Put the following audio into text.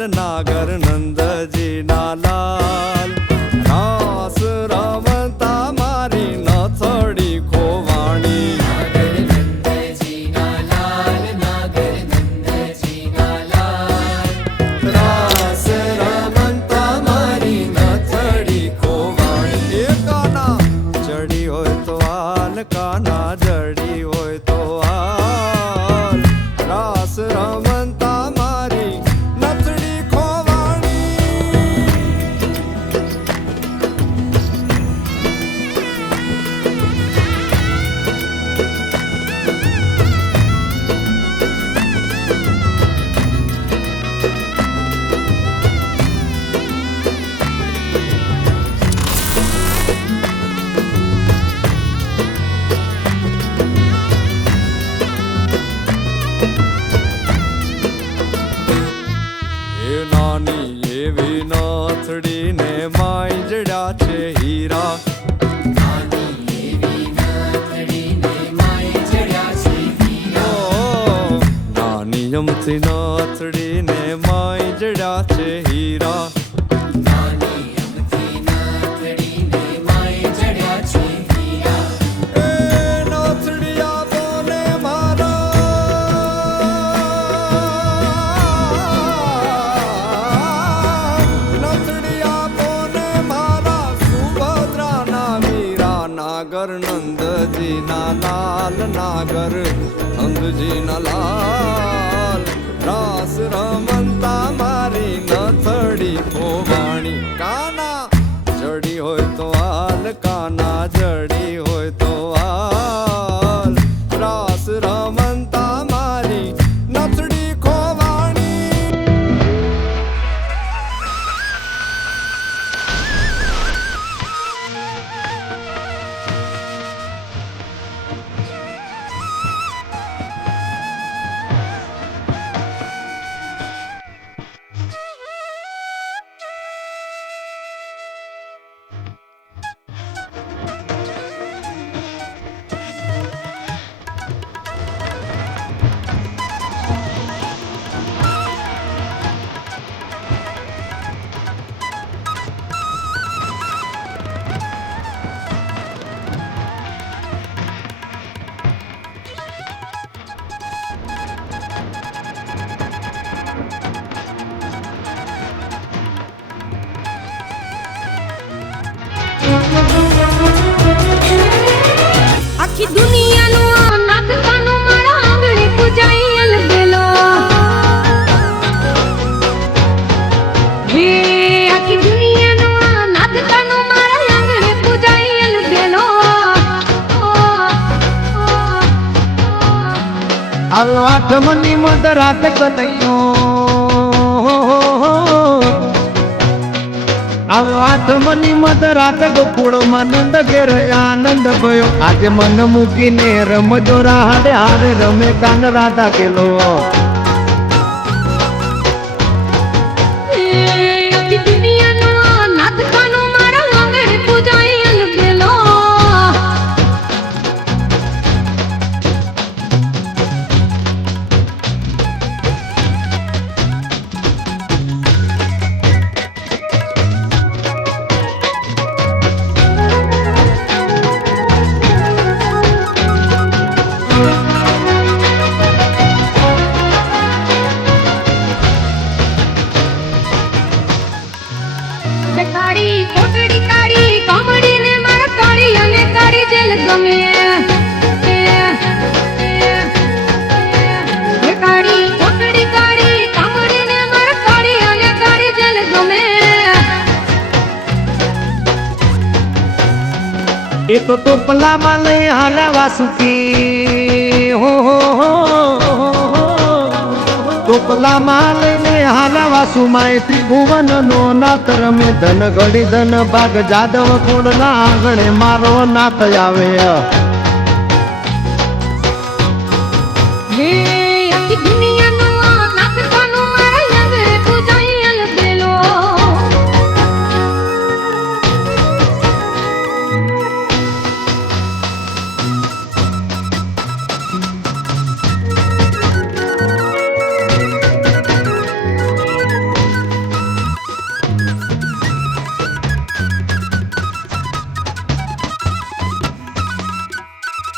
નાગર નંદજી ના લાલ રાસ રમતા મારી નથડી ખોવાણી નાગર નંદજી ના લાલ નાગર નંદજી ના લાલ રાસ રમતા મારી નથડી ખોવાણી એ કાના જડી હોય તો હાલ કાના જડી હોય તો હાલ રાસ રમતા મારી નથડી ખોવાણી એ નાની એવી નથડી ને માંજડ્યા છે હીરા નાની એવી નથડી ને માય જડ્યા છે હીરા ઓ, નાની અમથી નથડી ને માંજડ્યા છે હીરા નાની અમથી નથડી ને માય જડ્યા છે હીરા એ નથડિયા બોલે મારા નથડિયા બોલે મારા સુભદ્રાના વીરા નાગર નંદજી ના લાલ નાગર નંદજી ના લાલ રાસ રમતા મારી નથડી ખોવાણી કાના જડી હોય તો હાલ કાના જડી હોય તો હાલ રાસ રમતા મારી નથડી ખોવાણી આખી દુનિયાનો નાગતાનો મારા આંગણે પૂજાયેલ બેલો હે આખી દુનિયાનો નાગતાનો મારા આંગણે પૂજાયેલ બેલો આઠમની મધરાત કનૈયો આઠમની મધરાત ગોકુળમાં નંદ ઘેર આનંદ ભયો આજે મન મૂકીને રમજો રાડે હારે રમે કાન રાધા કેલો હે આખી દુનિયાનો નાગતાનો મારા આંગણે પૂજાયેલ બેલો કાળી કોટડી કાળી કોમડી ને મારા કાળી અને કાળી જેલ ગમે હે કાળી કોટડી કાળી કોમડી ને મારા કાળી અને કાળી જેલ ગમે એ તો ટોપલામાં લઈ હાલ્યા વાસુકી હો ટોપલામાં લઈને હાલ્યા વાસુમાં ત્રિભુવનનો નાથ રમે ધન ઘડી ધન ભાગ જાદવ કુળના આંગણે મારો નાથ આવે હે